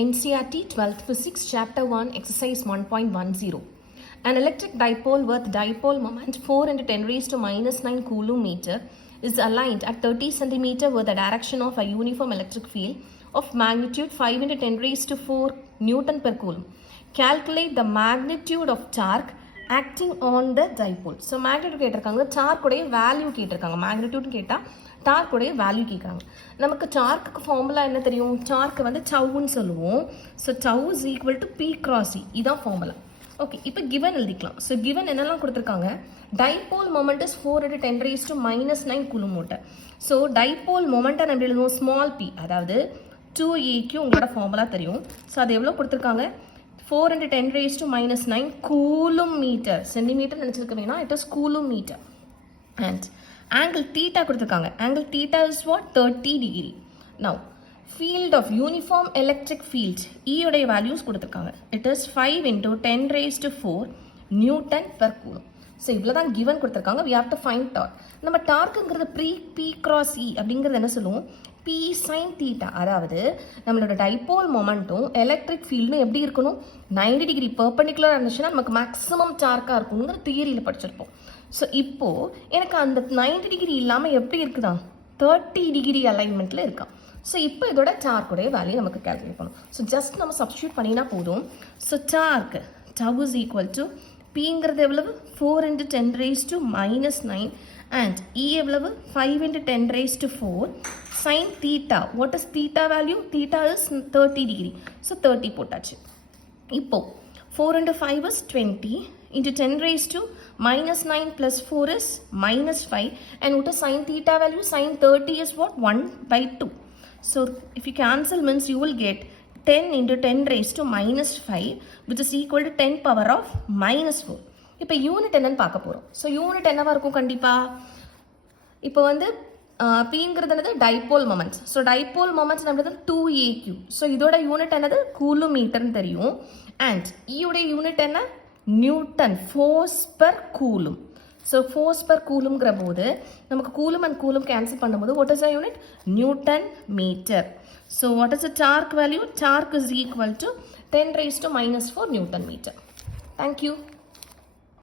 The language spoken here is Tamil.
NCERT 12th Physics Chapter 1 Exercise 1.10. An electric dipole with dipole moment 4 × 10⁻⁻⁹ coulomb meter is aligned at 30 cm with the direction of a uniform electric field of magnitude 5 × 10⁴ Newton per coulomb. Calculate the magnitude of torque acting on the dipole. So magnitude கேட்டிருக்காங்க, torque உடைய value கேட்டிருக்காங்க. magnitude கேட்டா torque உடைய value கேட்குறாங்க. நமக்கு torque ஃபார்முலா என்ன தெரியும்? torque வந்து டவுன்னு சொல்லுவோம். So tau is equal to p cross E. இதான் ஃபார்முலா. ஓகே, இப்போ கிவன் எழுதிக்கலாம். ஸோ கிவன் என்னெல்லாம் கொடுத்துருக்காங்க? Dipole moment is 4 × 10⁻⁹ coulomb meter. So dipole மொமெண்ட்டை நம்ம எழுதுவோம் ஸ்மால் பி, அதாவது 2EQ உங்களோட ஃபார்முலா தெரியும். ஸோ அது எவ்வளோ கொடுத்துருக்காங்க? 4 × 10⁻⁹ coulomb meter. சென்டிமீட்டர் நினச்சிருக்க வேணா, it is coulomb meter. And angle theta கொடுத்துருக்காங்க. angle theta is what? 30 degree. Now field of uniform electric field E உடைய values கொடுத்துருக்காங்க. it is 5 × 10⁴ Newton per coulomb. So இவ்வளோ தான் given கொடுத்துருக்காங்க. we have to find torque. நம்ம டார்க்குங்கிறது P cross E அப்படிங்கிறது என்ன சொல்லுவோம்? P sin theta. அதாவது நம்மளோட டைபோல் மொமெண்ட்டும் எலக்ட்ரிக் ஃபீல்டும் எப்படி இருக்கணும்? 90 டிகிரி பெர்பெண்டிகுலர் இருந்துச்சுன்னா நமக்கு மேக்ஸிமம் டார்க்காக இருக்குங்கிற தியரியில் படிச்சிருப்போம். ஸோ இப்போது எனக்கு அந்த 90 டிகிரி இல்லாமல் எப்படி இருக்குதா? 30 டிகிரி அலைன்மெண்ட்டில் இருக்கா. ஸோ இப்போ இதோட டார்க்குடைய வேல்யூ நமக்கு கேல்குலேட் பண்ணணும். ஸோ ஜஸ்ட் நம்ம சப்ஸ்டியூட் பண்ணினா போதும். So torque tau is equal to பிங்கிறது எவ்வளவு? 4 × 10⁻⁹ and E எவ்வளவு? 5 × 10⁴ sin theta. what is theta value? theta is 30 degree. So 30 போட்டாச்சு. இப்போ 4 × 5 is 20 into 10⁻⁻⁹ plus 4 is -5. And what is sin theta value? Sin 30 is what? 1/2. So if you cancel means you will get 10 × 10⁻⁻5 which is equal to 10 power of -4. இப்போ யூனிட் என்னன்னு பார்க்க போகிறோம். ஸோ யூனிட் என்னவா இருக்கும்? கண்டிப்பாக இப்போ வந்து பிங்கிறது என்னது? Dipole moments. So dipole moments நம்மளது 2AQ. ஸோ இதோட யூனிட் என்னது? கூலும் மீட்டர்னு தெரியும். அண்ட் ஈயோடைய யூனிட் என்ன? Newton, force per coulomb. So force per கூலும்ங்கிற போது நமக்கு கூலும் அண்ட் கூலும் கேன்சல் பண்ணும்போது what is a unit? Newton metre. So what is the torque value? Torque is equal to 10⁻⁻⁴ Newton meter. Thank you.